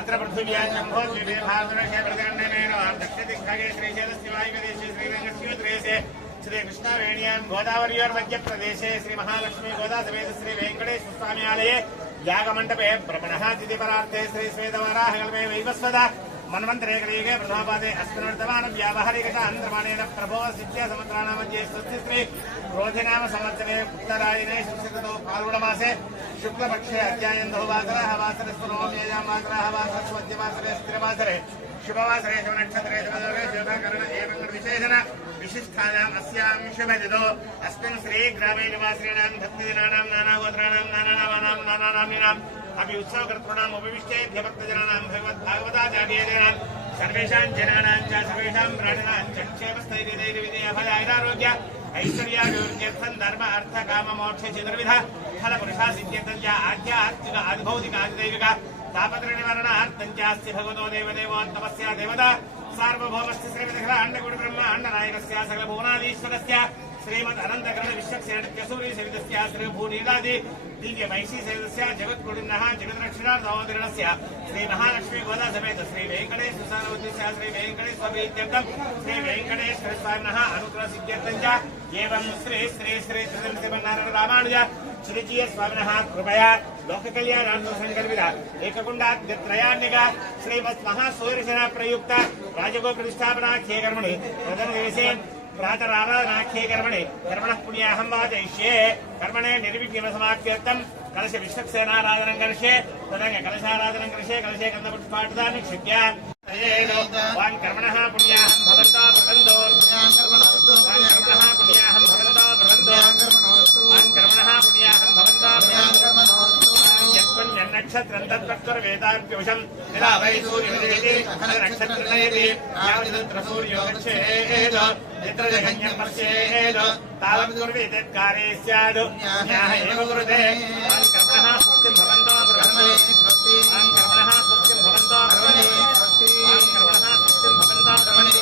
अत्र पृथिव्यां शम्भो द्वीपे भारतवर्षे प्रतिगण्डमेन दक्षिणदिक्भागे श्रीशैलस्य वायुप्रदेशे श्रीरङ्गस्योत्तरेशे श्रीकृष्णावेण्यां गोदावर्योर्मध्यप्रदेशे श्रीमहालक्ष्मी गोदा समेत श्रीवेङ्कटेश्वर स्वामी आलये यागमण्डपे ब्रह्मणः तिथिपरार्थे श्रीश्वेतवराहकल्पे वैवस्वत मन्वन्तरे कलियुगे प्रथमपादे अस्मिन् व्यावहारिकता अन्तर्माणेन प्रभो सिद्ध्या समुद्राणां मध्ये स्वस्ति श्री क्रोधिनाम संवत्सरे उत्तरायणे शुक्लऋतौ फाल्गुणमासे शुक्लपक्षे अद्यायन्दो वासरः वासरस्वरोम्ययां वासरः वासरस्वद्यवासरे स्थिरवासरे शुभवासरे शुभनक्षत्रे शुभयोगे शुभकरण एवं विशेषण विशिष्टायाम् अस्यां शुभदिनो अस्मिन् श्रीग्रामे निवासिनां भक्तिजनानां नानागोत्राणां नानानामानां नानानाम्नाम् अपि उत्सवकर्तॄणाम् उपविष्टेभ्य भक्तजनानां भगवद्भागवताचार्यजनानां सर्वेषां जनानां च सर्वेषां प्राणिनां च क्षेमस्थैर्यदैर्विजयफलायुरारोग्य ऐश्वर्याभिवृद्ध्यर्थं धर्म अर्थ काम मोक्ष चतुर्विध फलपुरुषा सिद्ध्यर्थं च आध्यात्मिक आदिभौतिक आदिदैविक तापत्रय निवारणार्थं चास्ति भगवतो देवदेवोत्तमस्य देवता सार्वभौमस्य श्रीमदखिलाण्डकोटि ब्रह्माण्डनायकस्य सकलभुवनाधीश्वरस्य श्रीमद अनन्तकर्ण विश्वक्सेनस्य सूर्यसहितस्य श्रीभूनीलादि दिव्य वैशी सहितस्य जगत्कुटिनः जगद्रक्षणार्थोदरणस्य श्री महालक्ष्मी गोदा समेत श्री वेङ्कटेश्वर सारवतीस्य श्री वेङ्कटेश्वर प्रीत्यर्थं श्री वेङ्कटेश्वर स्वामिनः अनुग्रह सिद्ध्यर्थं च एवं श्री श्री श्री श्रीनारायण रामानुज श्रीजीय स्वामिनः कृपया लोककल्याणार्थं संकल्पित एककुण्डाद्यत्रयान्यक श्रीमत् महासूर्यसेना प्रयुक्त राजगोप्रतिष्ठापनाख्ये कर्मणि प्रथमदिवसे प्रातराराधनाख्ये कर्मणि कर्मणः पुण्याहं वाचयिष्ये कर्मणे निर्विघ्नसमाप्त्यर्थं कलश विश्वक्सेनाराधनं करिष्ये तदङ्ग कलशाराधनं करिष्ये कलशे गन्धपुष्पाणितानि निक्षिप्य वान् कर्मणः पुण्याहं भवन्तो प्रबन्धो वान् कर्मणः पुण्याहं भवन्तो प्रबन्धो वान् कर्मणः पुण्याहं भवन्तो प्रबन्धो नक्षत्रं तत्तत्वर्वेदाप्योषं यदा वै सूर्योदयति नक्षत्रनयति यावदत्र सूर्यो गच्छेत् यत्र जगन्यं पश्येत् तावत् कुर्वीत् कार्ये स्यात् न्याः एव कुरुते वान् कर्मणः स्वस्तिं भवन्तो ब्रह्मणे वान् कर्मणः स्वस्तिं भवन्तो ब्रह्मणे वान् कर्मणः स्वस्तिं भवन्तो ब्रह्मणे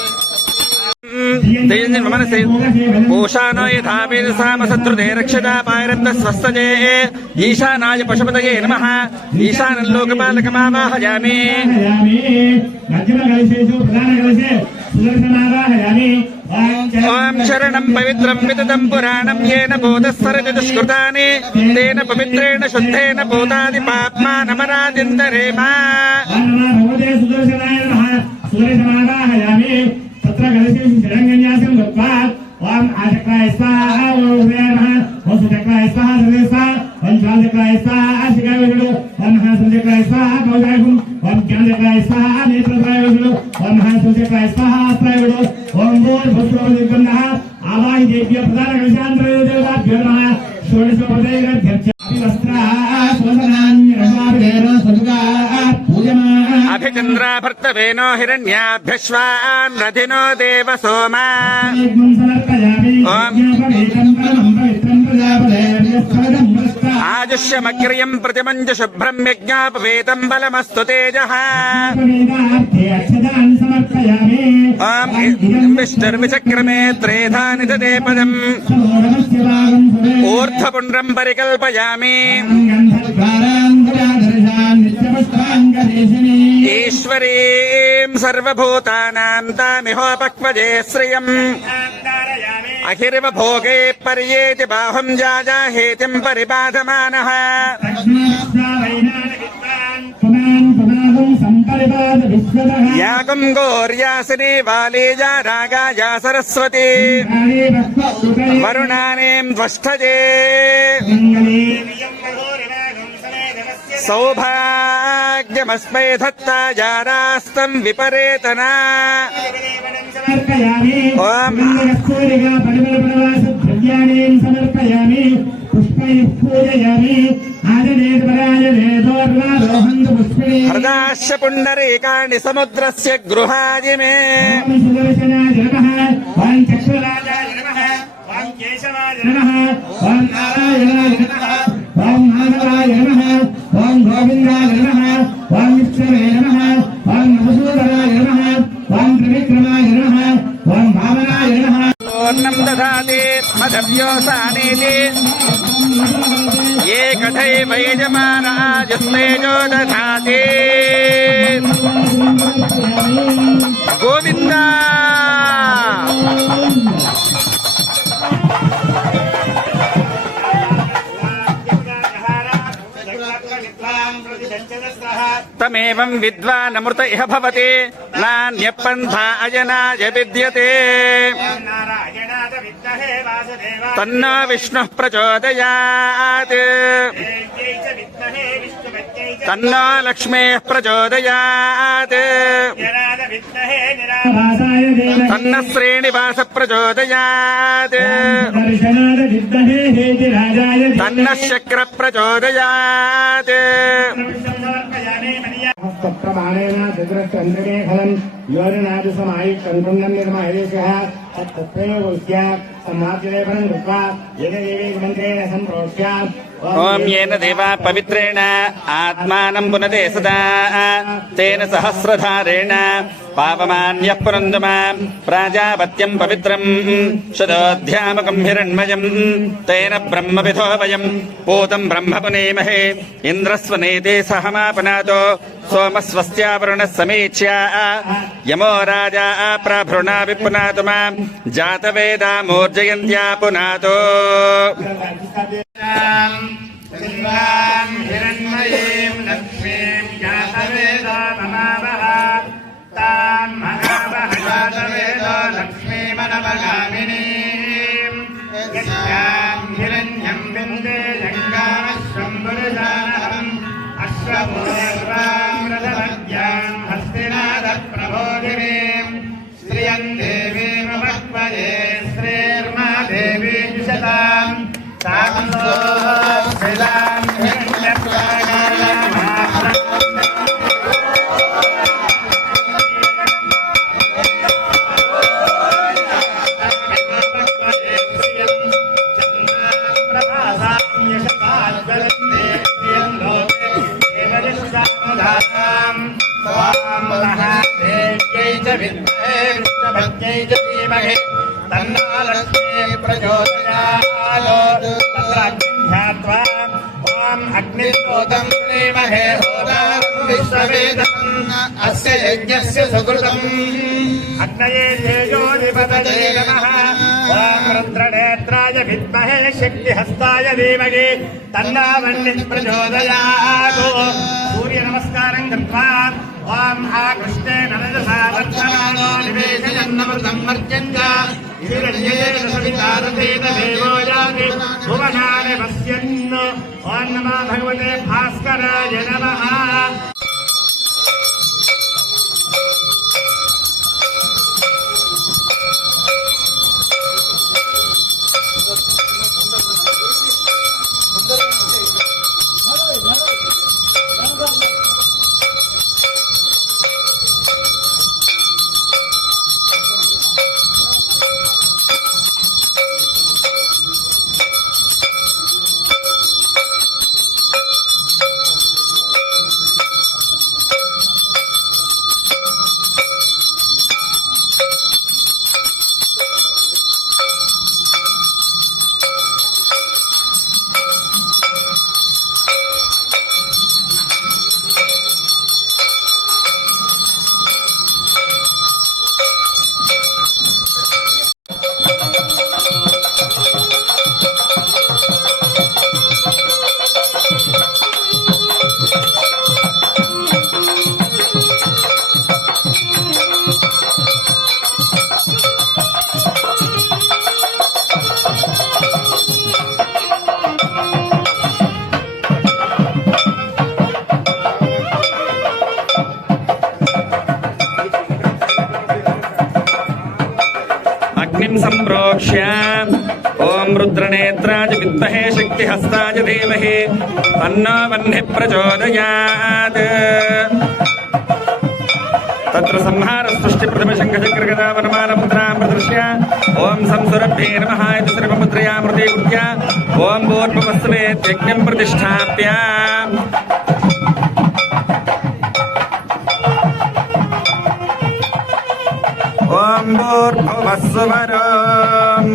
मनसे ओषानो यथा वेदसामशत्रुते रक्षता पायरत्न स्वस्तजे ईशानाय पशुपतये नमः ईशानल्लोकपालकमावाहयामि ओम शरणं पवित्रं विततं पुराणं येन बोधस्सरति दुष्कृतानि तेन पवित्रेण शुद्धेन बोधादि पाप्मानमरादिन्दरेमा तत्र कलशेषु षडङ्गन्यासं कृत्वा ओम आचक्राय स्वाहा ओम नमः ओम सुचक्राय स्वाहा सर्वेस्वा ओम ज्वालचक्राय स्वाहा शिखाय विष्णु ओम महासुचक्राय स्वाहा कौशायहुं ओम ज्ञानचक्राय स्वाहा नेत्रचक्राय विष्णु ओम महासुचक्राय स्वाहा अस्त्राय विष्णु ओम भूर्भुवस्वरदिग्बन्धः आवाहि देव्य प्रधान कलशान्तरे देवताभ्यो नमः षोडशोपदेयगर्भ्यश्च अभिवस्त्रा स्वसनान्यरमाभिधेन सदुका अभिचन्द्रा भर्तवेनो हिरण्याभ्यश्वान् रथिनो देव सोमा आजुष्यमग्र्यं प्रतिमञ्च शुभ्रं यज्ञापवेतं बलमस्तु तेजः ॐ विष्णुर्विचक्रमे त्रेधा निदते पदम् ऊर्ध्वपुण्ड्रं परिकल्पयामि ईश्वरीं सर्वभूतानां तामिहोपक्वजे श्रियम् अहिर्व भोगे पर्येति बाहुं जाजाहेतिं परिबाधमानः यागुं गौर्यासिनी वालीजा रागाया सरस्वती वरुणानीं द्वष्टजे सौभाग्यमस्मै दत्ता जारास्तं विपरेतना ओम हृदाश्च पुण्डरीकाणि समुद्रस्य गृहादि मे केशवाय नमः ओम नारायणाय नमः ओम माधवाय नमः ओम गोविंदाय नमः ओम विष्णवे नमः ओम मधुसूदनाय नमः ओम त्रिविक्रमाय नमः ओम भावनाय नमः पूर्णं ददाति मधव्योसानीति एकदश यथैव यजमानाजस्तेजो दधाति गोविन्द तमेवं विद्वानमृत इह भवति नान्यपन्था अजनाय विद्यते तन्नो विष्णुः प्रचोदयात् तन्नो लक्ष्मीः प्रचोदयात् तन्नः श्रीनिवासः प्रचोदयात् तन्नः शक्रः प्रचोदयात् प्रमाणेन चतुरश्चन्द्रके फलं योजनादिसमायुक्तन्पुण्यं निर्मायेशः तत्तत्प्रयोगस्य सम्मार्जनेपनं कृत्वा येन देवीमन्त्रेण सम्प्रोक्ष्य ओम येन देवा पवित्रेण आत्मानं पुनते सदा तेन सहस्रधारेण पावमान्यः पुनन्दमां प्राजापत्यं पवित्रं शतोऽध्यामकं हिरण्मयं तेन ब्रह्मविदो वयं पूतं ब्रह्म पुनेमहे इन्द्रस्वनेते सहमापनातो सोमस्वस्यावरुणः समीक्ष्य यमो राजा प्रभृणा विपुनातु मां जातवेदा मूर्जयन्त्या पुनातो हिरण्मयीं लक्ष्मीं जातवेदो ममावः तां मनावः जातवेदो लक्ष्मीमनवगामिनीं यस्यां हिरण्यं बिन्दे जङ्गामश्वं पुरुषानहम् अश्वपूर्वामृतमद्यां हस्तिनादप्रबोधिनीं श्रियं देवीमवक्वये श्रीर्मा देवी जुषताम् तन्नो लक्ष्मी प्रचोदयात् तत्राग्निध्यात्वा ॐ अग्निस्तोत्रं प्रणीमहे होतारं विश्ववेदम् अस्य यज्ञस्य सुकृतम् अग्नये तेजोधिपतये नमः ॐ रुद्रनेत्राय विद्महे शक्तिहस्ताय धीमहि तन्नो वह्निः प्रचोदयात् सूर्यनमस्कारं कृत्वा ॐ आकृष्टेन रजसा वर्धमानो निवेशयन्नमृतं मर्त्यञ्च हिरण्येन सवितारतेन देवो याति भुवनानि पश्यन् ॐ नमो भगवते भास्कराय नमः संप्रोक्ष्य ओम रुद्रनेत्राय विद्महे शक्तिहस्ताय धीमहि तन्नो वह्निः प्रचोदयात्। तत्र संहार सृष्टि प्रथम शंखचक्रगदा वनमानमुद्रां प्रदर्श्य ओम संसुरभ्ये नमः इति सर्वमुद्रया मृतीकृत्य ओम भूर्भुवस्सुवे यज्ञं प्रतिष्ठाप्य ओम भूर्भुवस्सुवरम्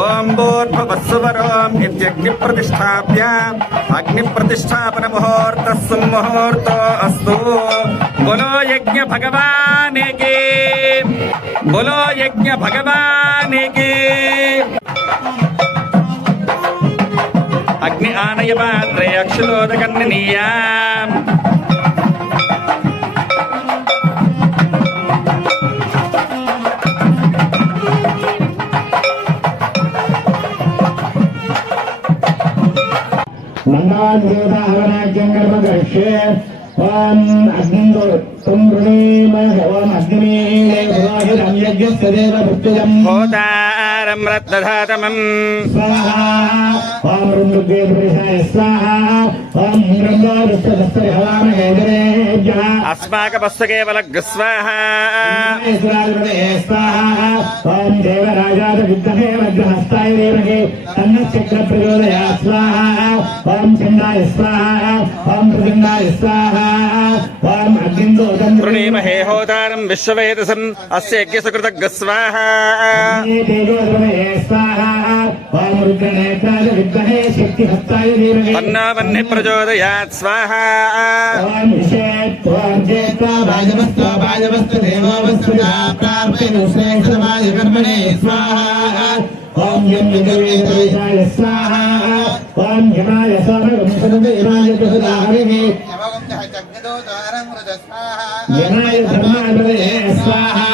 ఓం భూర్భువస్సువరోం ఇత్యగ్ని ప్రతిష్టాప్య అగ్ని ప్రతిష్టాపన ముహూర్త సుముహూర్తో అస్తు. బోలో యజ్ఞ భగవానికి, బోలో యజ్ఞ భగవానికి. అగ్ని ఆనయ పాత్రే అక్షులోదకర్ణనీయా. మంగళాదేవతావరాజ్యం కర్మకరిష్యే. ఓం అగ్నిందో తుం రుణీమహ. ఓం అగ్నిమీలే పురోహితం యజ్ఞస్య దేవ మృత్యుజం హోతారం రత్నధాతమం స్వాహా. ఓం రుద్రే పురుషాయ స్వాహా. ఓం రుద్రస్తస్య హవామహేంద్రేభ్యః అస్మాక పస్సుకేవల స్వాహా. స్వాహా. ఓం దేవరాజాద విద్మహే వజ్రహస్తాయ ధీమహి తన్నః చక్ర ప్రచోదయాత్ స్వాహా. ఓం చండాయ స్వాహా. ఓం ప్రచండాయ స్వాహా. ఓం అగ్నిందోదం వృణీమహే హోతారం విశ్వవేదసం అస్య యజ్ఞసుకృతగ్ స్వాహా. తేజోద్రమయే స్వాహా. ఓం రుద్రనేత్రాయ విద్మహే శక్తిహస్తాయ ధీమహి తన్నో వహ్ని ప్రచోదయాత్ స్వాహా. ఓం విషేత్. ఓం చేత్వా వాజవస్వ వాజవస్వ దేవోవస్వ ప్రాప్తినుశ్రేష్టమాయ కర్మణే స్వాహా. ఓం యం యజవేదాయ స్వాహా. ఓం యమాయ సర్వగంసనదేవాయ ప్రసదాహరిణి యమాయ ధర్మాధరే స్వాహా.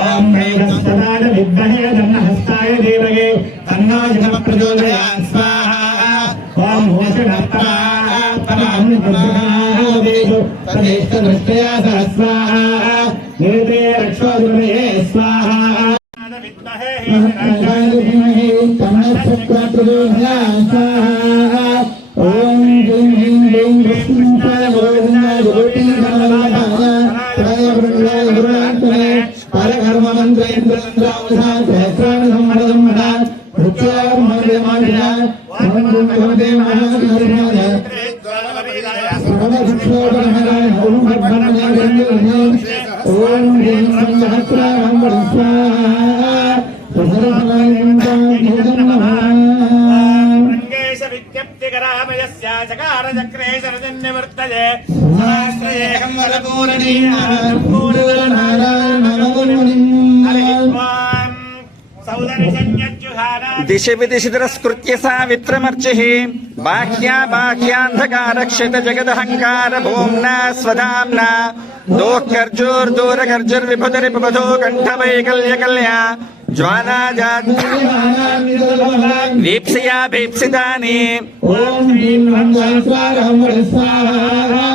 ఓం హైరస్తదాయ విద్మహే ధర్మహస్తాయ ధీమహి తన్నో జగ ప్రచోదయాత్ స్వాహా. ఓం హోషణప్రాదేషు తదేష్టదృష్టయా సహ స్వాహా. నిరతే రక్షోద్రమయే స్వాహా. విద్మహే ధీమహి తన్నః చక్ర ప్రచోదయాత్ స్వాహా. ఓం హ్రీం హ్రీం హ్రీం కృష్ణాయ గోవిందాయ గోపీనాథాయ వృందాయ గురునాథాయ పరకర్మ మంత్రేంద్రాయ సహస్రాణ సంహర వృత్యార్మదేవాయ భగవతే మహాదేవాయ సర్వశిక్షోపరహరాయ ఓం భద్రమణే ఓం హ్రీం సహస్రాణం స్వాహా. రంగేశ విజ్ఞప్తికరామయస్య చకార చక్రే శరజన్యవర్తయే సహస్రయేకం దిశ విదిశి తిరస్కృత్య సావిత్రమర్చిః బాహ్యా బాహ్యాంధకారక్షిత జగదహంకార భూమ్నా స్వధామ్నా దోఃఖర్జోర్దూరకర్జర్విభుతరిపథో కంఠవైకల్యకల్యా జ్వాలాజాత్ వీప్సియా భీప్సితాని. ఓం హ్రీం స్వాహం స్వాహా.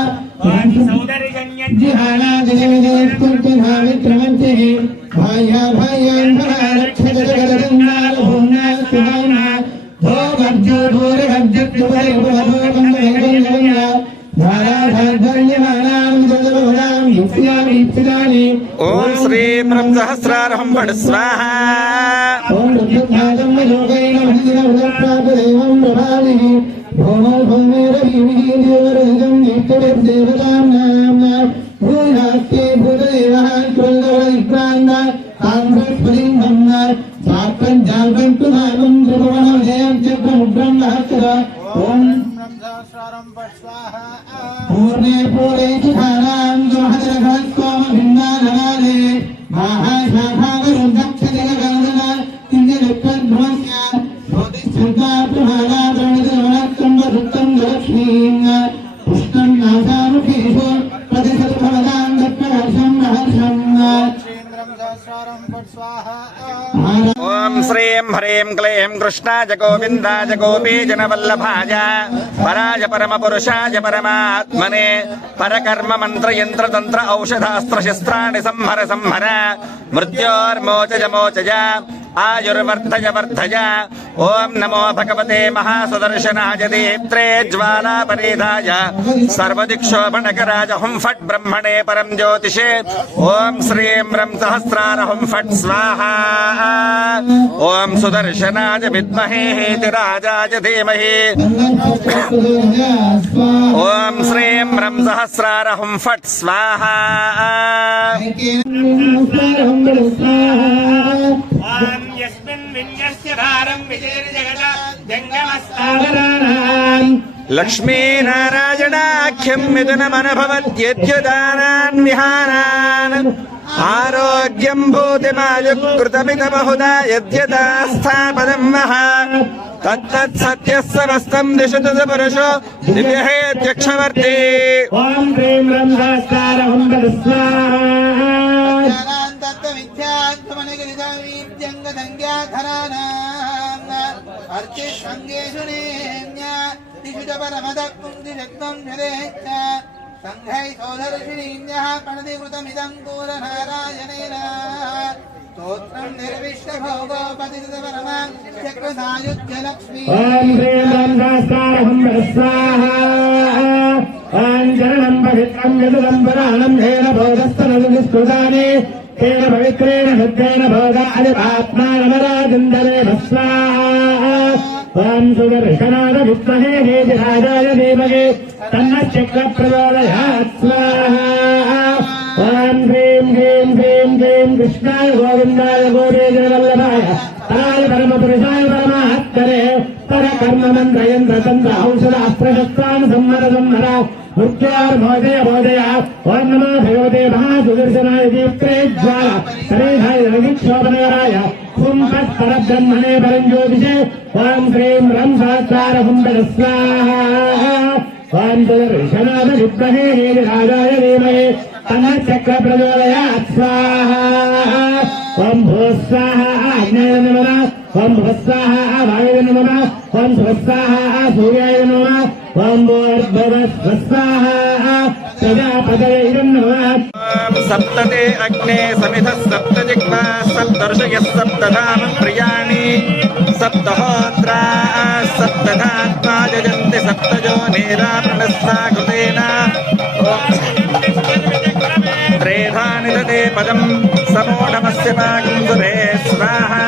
ఓం శ్రీం రం సహస్రారహం వడ్ స్వాహా. ఓం పూర్ణే పూరే సుఖానాం దుఃఖదరఘస్కోమ భిన్నానవాలే మహాశాఖాగరం దక్షదిగగంగన కింజనత్వద్భ్రమస్య జ్యోతిష్ఠంతా ప్రమాదాద్రణితవనత్తం వరుత్తం లక్ష్మీం పుష్ణం నాసాముఖేషు ప్రతిశతభవదాం దత్పహర్షం మహర్షం. ఓం శ్రీం హ్రీం క్లీం కృష్ణాయ గోవిందాయ గోపీజనవల్లభాయ పరాయ పరమపురుషాయ పరమాత్మనే పరకర్మ మంత్రయంత్ర తంత్ర ఔషధాస్త్ర శస్త్రాణి సంహర సంహర మృత్యోర్మోచజ మోచజ ఆయుర్వర్ధయ వర్ధయ. ఓం నమో భగవతే మహాసుదర్శనాయ దీప్త్రే జ్వాలాపరిధాయ సర్వదిక్షోభణకరాయ హుం ఫట్ బ్రహ్మణే పరం జ్యోతిషే. ఓం శ్రీం రం సహస్రార హుం ఫట్ స్వాహా. ఓం సుదర్శనాయ విద్మహే హేతిరాజాయ ధీమహి. ఓం శ్రీం రం సహస్రార హుం ఫట్ స్వాహా. యస్మిన్ విన్యస్య జగదారం విజయ జగద జంగమస్తావరాణాం లక్ష్మీనారాయణాఖ్యం మిథునమనభవత్యద్యుదానాన్ విహారాన్ ఆరోగ్యం భూతిమాయుకృతమిత బహుదా యద్యదాస్థాపదం మహా తత్తత్ సత్యః సమస్తం దిశతు పురుషో దివ్యహేత్యక్షవర్తి. ఓం హ్రీం రం సహస్రారహం స్వాహా సంఘై సోదర్శినీన్యః ప్రణతికృతమిదం పూరనారాయణేన స్తోత్రం నిర్విష్ణభోగోపతితపరమాం చక్రసాయుధ్య లక్ష్మీ. ఓం హ్రీం రం సహస్రారహం స్వాహా ఓం చరణం పవిత్రం యదుదం పురాణం హేన భోగస్తనదుస్కృతాని తేన పవిత్రేణ శుద్ధేన భోగాది ఆత్మానమరాజందరే స్వాహా. ఓం సుదర్శనాద విద్మహే హేతిరాజాయ ధీమహి తన్నశ్చక్ర ప్రచోదయాత్ స్వాహా. ఓం హ్రీం హ్రీం హ్రీం హ్రీం కృష్ణాయ గోవిందాయ గోపీజనవల్లభాయ పరాయ పరమపురుషాయ పరమాత్మనే పరకర్మ మంత్రయంత్ర తంత్ర ఔషధ ప్రశస్తాన్ సంహర సంహర మృత్యోర్భోజయ భోజయ. ఓం నమో భగవతే మహాసుదర్శనాయ దీప్త్రేజ్వాల సరేహాయ రవిక్షోభనగరాయ హుం తత్పరబ్రహ్మణే పరంజ్యోతిషే. ఓం శ్రీం రం సహస్రారహం స్వాహా. ఓం సుదర్శనాద విద్మహే హేతిరాజాయ ధీమహి తన్నశ్చక్ర ప్రచోదయాత్ స్వాహా. ఓం భూః స్వాహా అగ్నయ నమః. ఓం భువః స్వాహా వాయవే నమః. ఓం స్వః స్వాహా సూర్యాయ నమః. ఓం భూర్భువః స్వాహా ప్రజాపతయే నమః. సప్తతే అగ్నే సమిధః సప్తజిహ్వా సప్తర్షయః సప్తధామ ప్రియాణి సప్తహోత్రా సప్తధాత్మా యజంతి సప్తజోనిరాప్రణస్సాకృతేన త్రేధాని దదే పదం సమోఢమస్య పాకం సురే స్వాహా.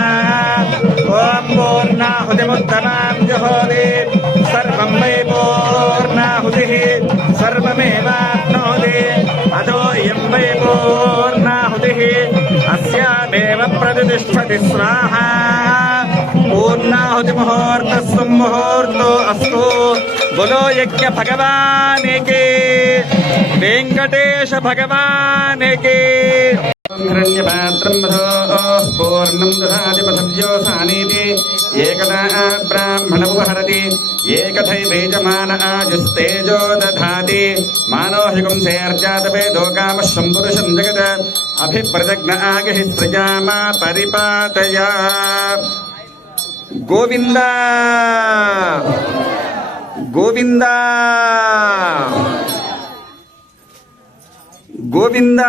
ఓం పూర్ణాహుతిముత్తమాం జహోతి సర్వం వై పూర్ణాహుతిః సర్వమేవాప్నోతి అదోయం వై పూర్ణాహుతిః అస్యామేవ ప్రతిష్ఠతి స్వాహా. పూర్ణాహుతి ముహూర్తస్సు ముహూర్తో అస్తు. బోలో యజ్ఞ భగవానికి వెంకటేశ భగవానికి. హిరణ్యపాత్రం మధో పూర్ణం దదాతి పశవ్యోసానీతి ఏకదా బ్రాహ్మణముపహరతి ఏకథైవేజమాన ఆజుస్తేజో దధాతి మానోహికం సేర్జాతవేదో కామశం పురుషం జగత అభిప్రజజ్ఞ ఆగహి సృజామా పరిపాతయ. గోవింద గోవింద గోవింద.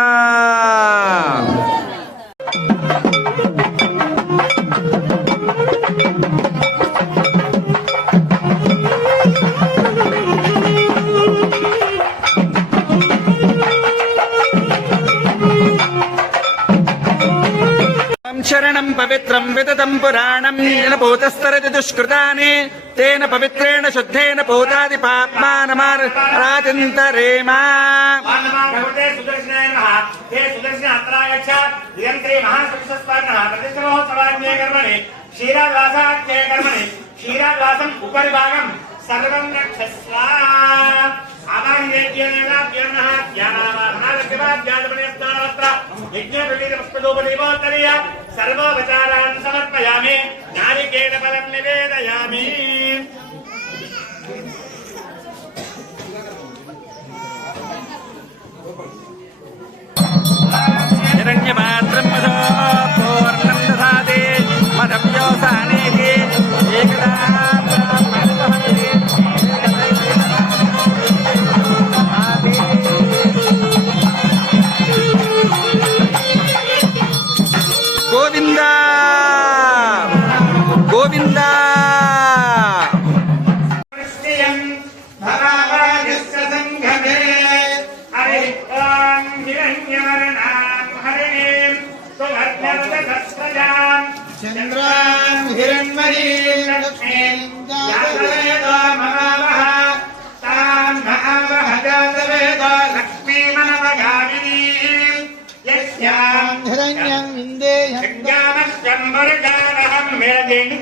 శరణం పవిత్రం విదతం పురాణం येन పూతస్తరతి దుష్కృతాని తేన పవిత్రేణ శుద్ధేన పూతాది పాప్మానమారాతింతరేమా. భగవతే సుదర్శనాయ నమః. హే సుదర్శన అత్రాగచ్చ ఇదం శ్రీ మహాసవిశస్పర్ణః ప్రతిష్టమహోత్సవాజ్ఞే కర్మణి క్షీరాద్వాసాజ్ఞే కర్మణి క్షీరాద్వాసం ఉపరి భాగం సర్వం రక్షస్వ. సర్వోపచారాన్ సమర్పయామి నారికేళ ఫలం నివేదయామి. హిరణ్యపాత్రం మధో పూర్ణం దధాతి మధవ్యోసానీతి ఏకదా బ్రాహ్మణముపహరతి గోవింద గోవింద. చంద్రాం హిరణ్మయీం లక్ష్మీం జాతవేదో మహావహ తాం మహావహ జాతవేదో లక్ష్మీమనవగామినీం యస్యాం హిరణ్యం విందేయం యజ్ఞానశ్చంబరజానహం మేళం చేయండి.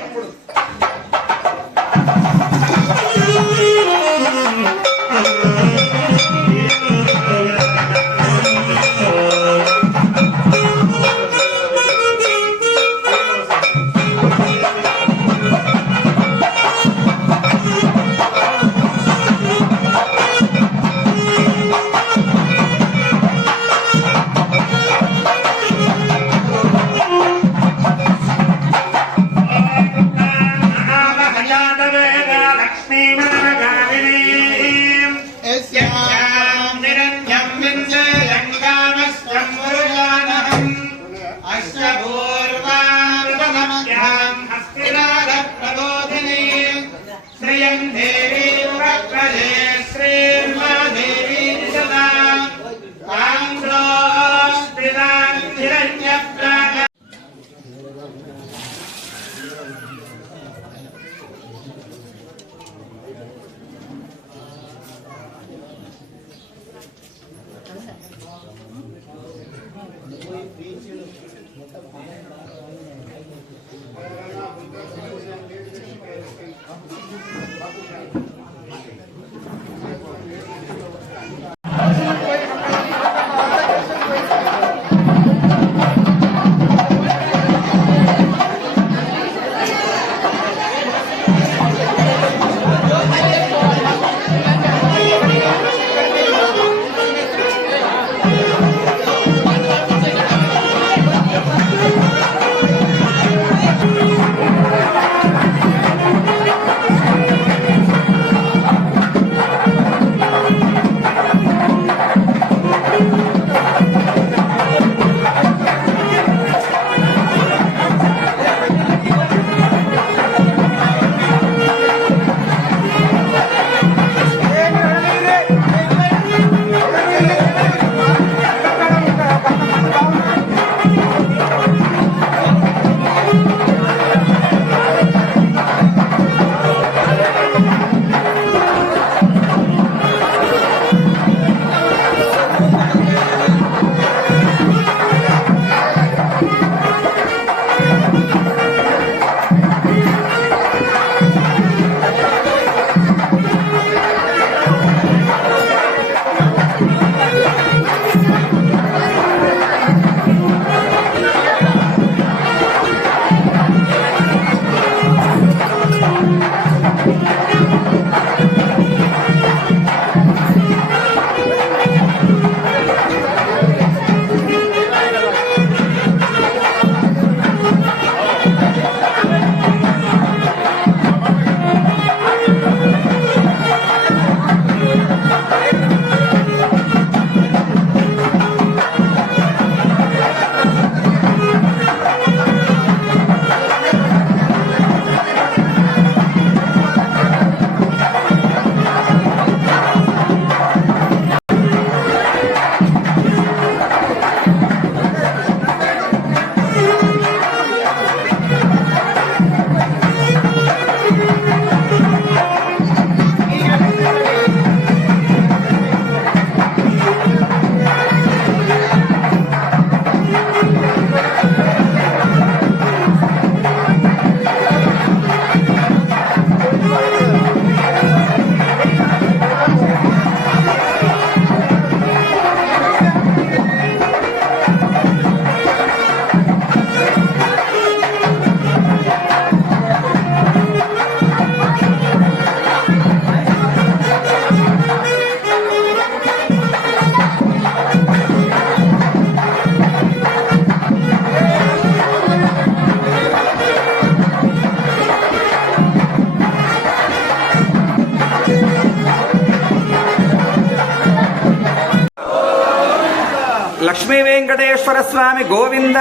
లక్ష్మీ వెంకటేశ్వర స్వామి గోవింద,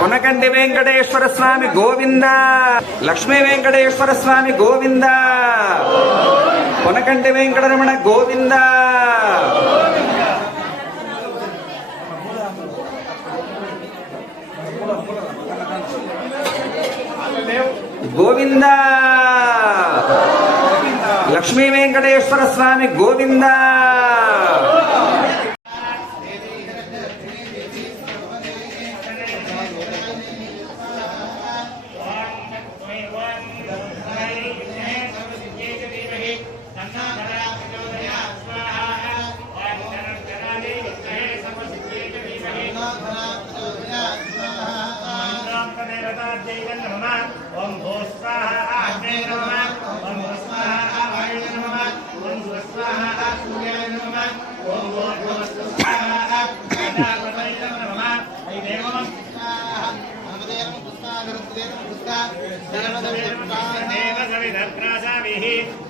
కొనకండి వెంకటేశ్వర స్వామి గోవింద, లక్ష్మీ వెంకటేశ్వర స్వామి గోవింద, కొనకండి వెంకటరమణ గోవింద. గోవింద, లక్ష్మీ వెంకటేశ్వర స్వామి గోవింద.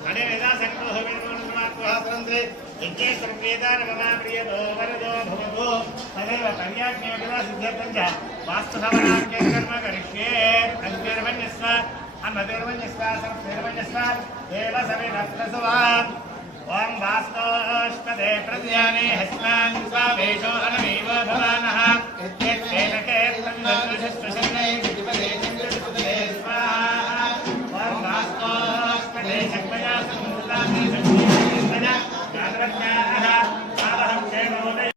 అనే వేదా సంకల్ప వేదమాత్రే యజ్ఞేశ్వర వేదాన మమా ప్రియదో వరదో భవతో తదేవ పర్యాజ్ఞయోగదా సిద్ధ్యర్థం చ వాస్తు సవనాఖ్యం కర్మ కరిష్యే అన్వేర్వన్యస్వ అన్నదేర్వన్యస్వ సర్వేర్వన్యస్వ దేవ సవినప్రసవాన్ ఓం వాస్తోష్పదే ప్రజ్ఞానే హస్మాన్ స్వావేశో అనమేవ భవానః యత్యేనకే తన్నుషస్వశన్నే విద్యపదే చంద్రసుపదే స్వాహా ఓం వాస్తోష్పదే చక్మయా సముద్రామి సజ్జీవన యాదవజ్ఞాః ఆవహం చేనోదయ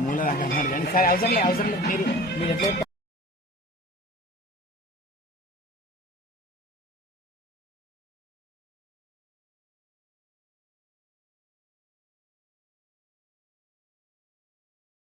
మూల అవసరం లేదు మీరు ఎట్లా